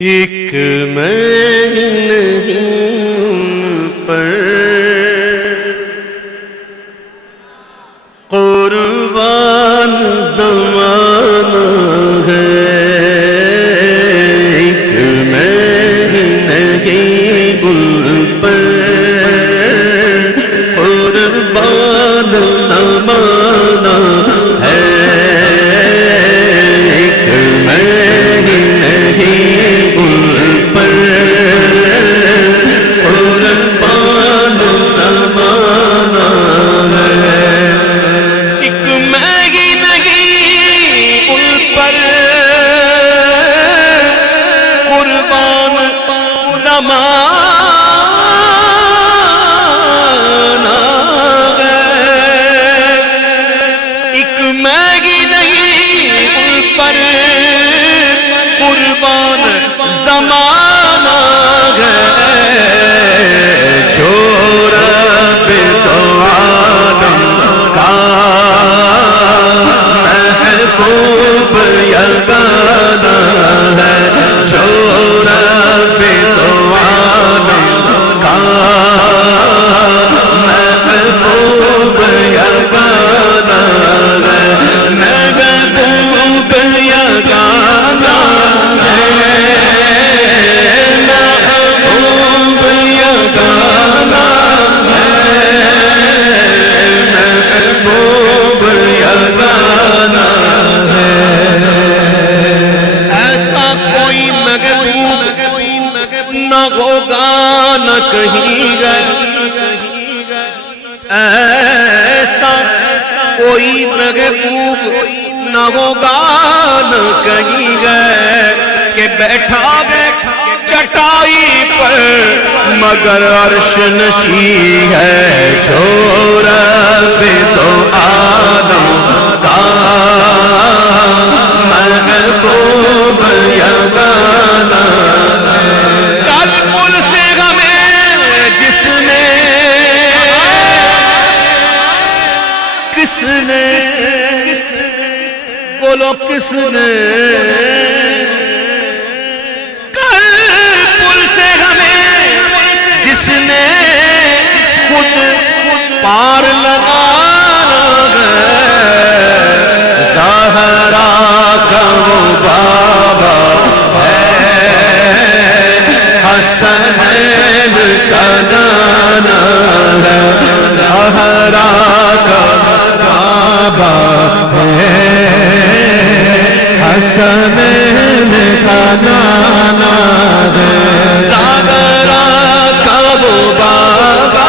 ایک میں نہیں پر قربان زمانہ ہے، ایک میں نہیں گل پر قربان زمانہ ہے، ایک میں نہیں گل پر قربان زمانہ ہے، ایک میں ہی نہیں گل پر قربان زمانہ قربان زمانہ ہے، جو رب دو عالم کا محبوب یگانہ ہے، جو رب دو عالم کا محبوب یگانہ ہے، محبوب یگانہ ہوگا نہ کہیں گے، ایسا کوئی محبوب نہ ہوگا نہ کہیں گے کہ بیٹھا گے چٹائی پر مگر عرش نشی ہے، جو رب دو عالم کا محبوب یگانہ کس نے بولو کس نے کل پل سے ہمیں جس نے خود پار لگانا ہے، زہرا کا وہ بابا ہے، حسنین کا نانا ہے، زہرا کا ہے، حسنین کا نانا ہے، زہرا کا وہ بابا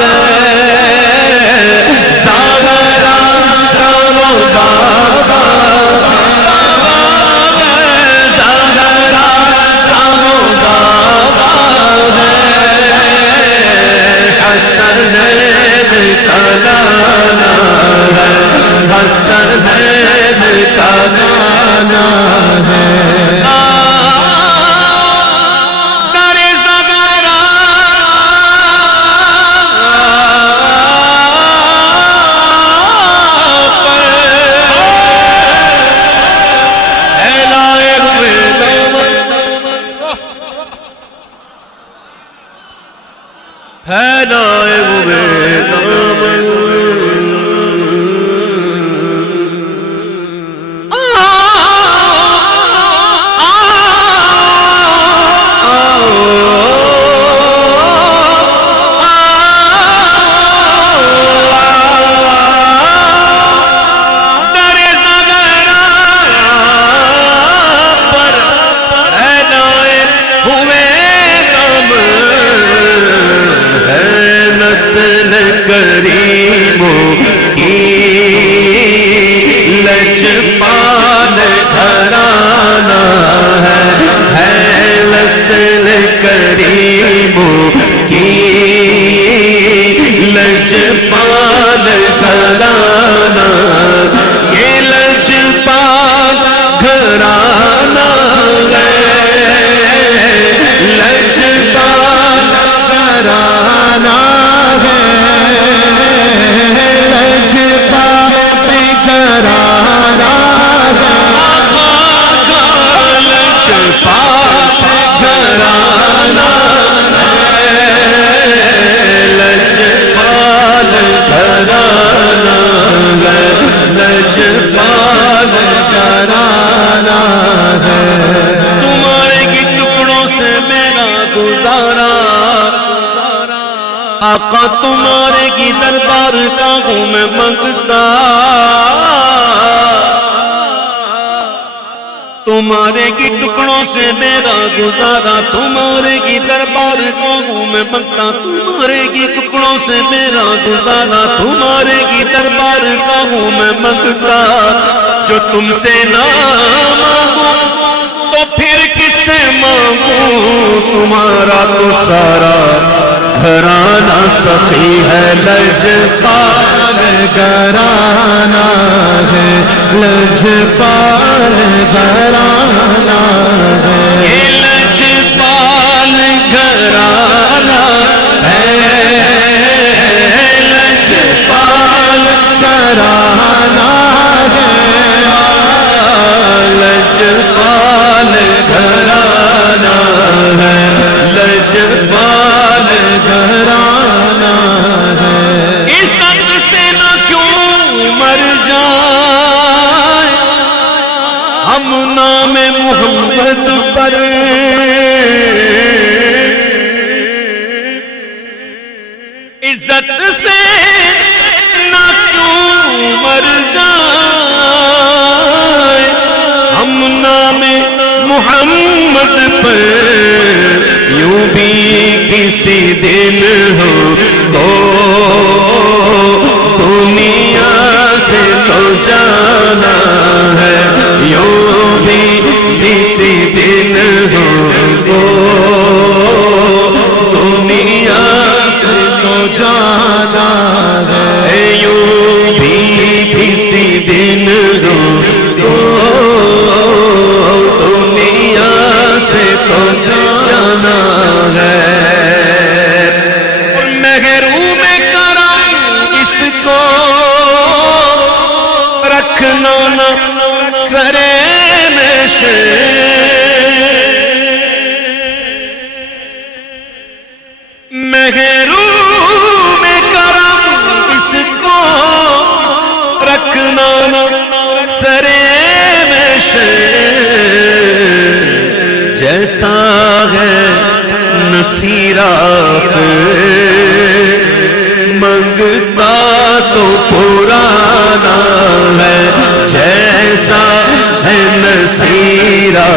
ہے، زہرا کا وہ بابا ہے، زہرا کا وہ بابا ہے، حسنین کا نانا ہے، حسنین کا نانا ہے، در زغرا پر پھیلائے ہوئے دامن، پھیلائے ہوئے دامن، نسل کری گھرانہ لجپال گھرانہ ہے، لجپال گھرانہ ہے۔ تمہارے کی ٹکڑوں سے میرا گزارا، آقا تمہارے کی دربار کا ہوں میں منگتا، تمہارے کی ٹکڑوں سے میرا گزارا، تمہارے کی دربار کو ہوں میں منگتا، تمہارے کی ٹکڑوں سے میرا گزارا، تمہارے کی دربار کا ہوں میں منگتا۔ جو تم سے نہ مانگوں تو پھر کس سے مانگوں، تمہارا تو سارا گھرانہ سخی ہے، لجپال گھرانہ ہے، لجپال گھرانہ ہے، یہ لجپال گھرانہ ہے، لجپال گھرانہ ہے، لجپال گھرانہ ہے، لجپال گھرانہ ہے۔ عزت سے نہ کیوں مر جائے ہم نام محمد پر، عزت سے نہ کیوں مر جائے ہم نام محمد پر، یوں بھی کسی دن ہو تو دنیا سے تو جانا ہے، یوں بھی کسی دن ہو تو دنیا سے تو جانا ہے، یوں بھی کسی دن ہو تو دنیا سے تو جانا ہے۔ محروم کرم اس کو رکھنا نہ سرے میں سے، محروم کرم اس کو رکھنا نہ سرے میں سے، جیسا ہے نصیرہ منگتا تو پرانا ہے، جیسا ہے نصیرہ